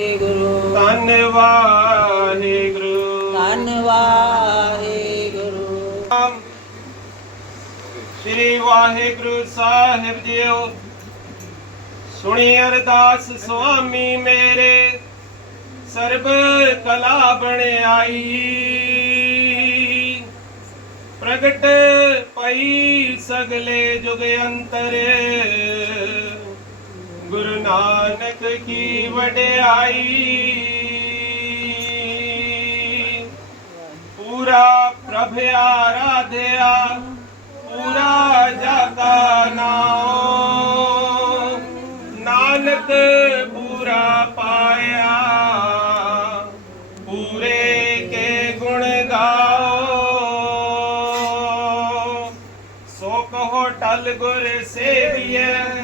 ਗੁਰੂ ਧੰਨ ਵਾਹਿਗੁਰੂ। ਧੰਨ ਵਾਹਿਗੁਰੂ। ਸ੍ਰੀ ਵਾਹਿਗੁਰੂ ਸਾਹਿਬ ਜੀਓ। ਸੁਣੀ ਅਰਦਾਸ ਸੁਆਮੀ ਮੇਰੇ ਸਰਬ ਕਲਾ ਬਣ ਆਈ। ਪ੍ਰਗਟ ਪਈ ਸਗਲੇ ਜੁਗ ਅੰਤਰ। ਗੁਰੂ ਨਾਨਕ ਕੀ ਵਡਿਆਈ। ਪੂਰਾ ਪ੍ਰਭ ਆਰਾਧਿਆ, ਪੂਰਾ ਜਾਤਾ ਨਾਮ ਨਾਨਕ ਪੂਰਾ ਪਾਇਆ, ਪੂਰੇ ਕੇ ਗੁਣ ਗਾਓ। ਸੋ ਕਹੋ ਟਲ ਗੁਰ ਸੇਵੀਐ।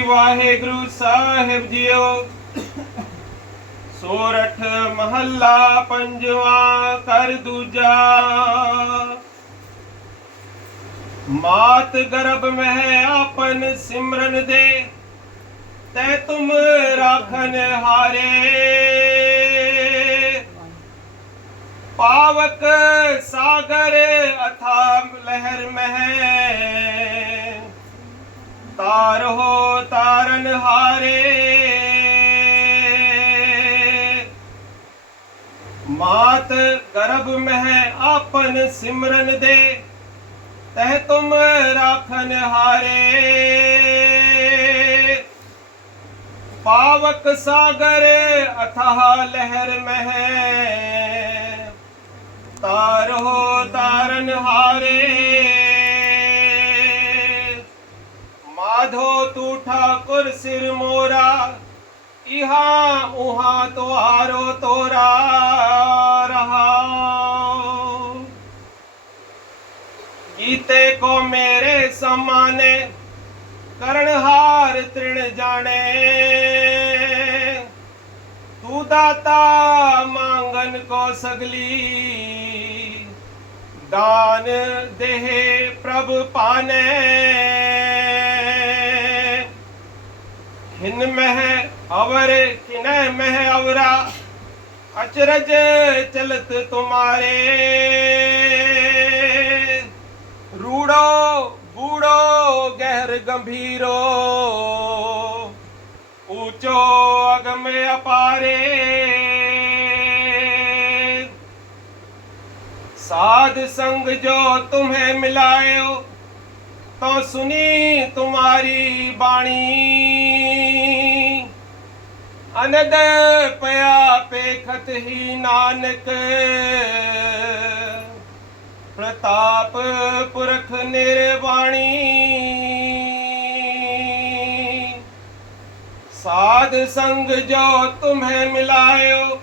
ਸ੍ਰੀ ਵਾਹਿਗੁਰੂ ਸਾਹਿਬ ਜੀਓ ਸੋਰਠ ਮਹੱਲਾ ਪੰਜਵਾ ਕਰ ਦੂਜਾ ਮਾਤ ਗਰਭ ਮਹਿ ਆਪਨ ਸਿਮਰਨ ਦੇ ਤੈ ਤੁਮ ਰਾਖਨ ਹਾਰੇ ਪਾਵਕ ਸਾਗਰ ਅਥਾ ਲਹਿਰ ਮਹਿ ਤਾਰ ਹੋ ਤਾਰਨ ਹਾਰੇ। ਮਾਤ ਗਰਭ ਮਹਿ ਆਪਨ ਸਿਮਰਨ ਦੇ, ਤਹਿ ਤੁਮ ਰਾਖਨ ਹਾਰੇ। ਪਾਵਕ ਸਾਗਰ ਅਥਾਹ ਲਹਿਰ ਮਹਿ, ਤਾਰ ਹੋ ਤਾਰਨ ਹਾਰੇ। ਮਾਧੋ ਤੂ ਠਾਕੁਰ ਸਿਰ ਮੋਰਾ ਇਹਾ ਉਹਾ ਤੁਹਾਰੋ ਤੋਰਾ ਰਹਾਉ ਕੀਤੇ ਕੋ ਮੇਰੇ ਸਮਾਨੇ ਕਰਨਹਾਰ ਤ੍ਰਿਣ ਜਾਣੇ ਤੂੰ ਦਾਤਾ ਮੰਗਨ ਕੋ ਸਗਲੀ ਦਾਨ ਦੇਹ ਪ੍ਰਭ ਪਾਨੇ ਨਿਮਹ ਅਵਰ, ਤਿਨੈ ਮਹਿ ਅਵਰਾ, ਅਚਰਜ ਚਲਤ ਤੁਮਾਰੇ। ਰੂੜੋ, ਬੂੜੋ, ਗਹਿਰ ਗੰਭੀਰੋ, ਊਚੋ ਅਗਮ ਅਪਾਰੇ। ਸਾਧ ਸੰਗ ਜੋ ਤੁਮੇ ਮਿਲਾਇਓ, ਤੋ ਸੁਨੀ ਤੁਮਾਰੀ ਬਾਣੀ। ਅਨਦ ਪਿਆ ਪੇਖਤ ਹੀ ਨਾਨਕ। ਪ੍ਰਤਾਪ ਪੁਰਖ ਨਿਰਵਾਣੀ। ਸਾਧ ਸੰਗ ਜੋ ਤੁਮਹੇ ਮਿਲਾਇਓ,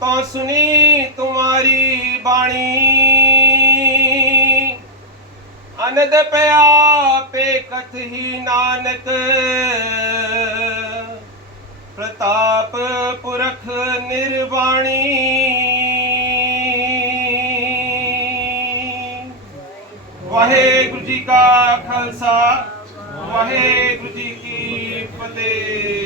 ਤਾਂ ਸੁਣੀ ਤੁਮਾਰੀ ਬਾਣੀ। ਅਨਦ ਪਿਆ ਪੇਖਤ ਹੀ ਨਾਨਕ। ਪ੍ਰਤਾਪ ਪੁਰਖ ਨਿਰਵਾਣੀ। ਵਾਹਿਗੁਰੂ ਜੀ ਕਾ ਖਾਲਸਾ ਵਾਹਿਗੁਰੂ ਜੀ ਕੀ ਫਤਿਹ।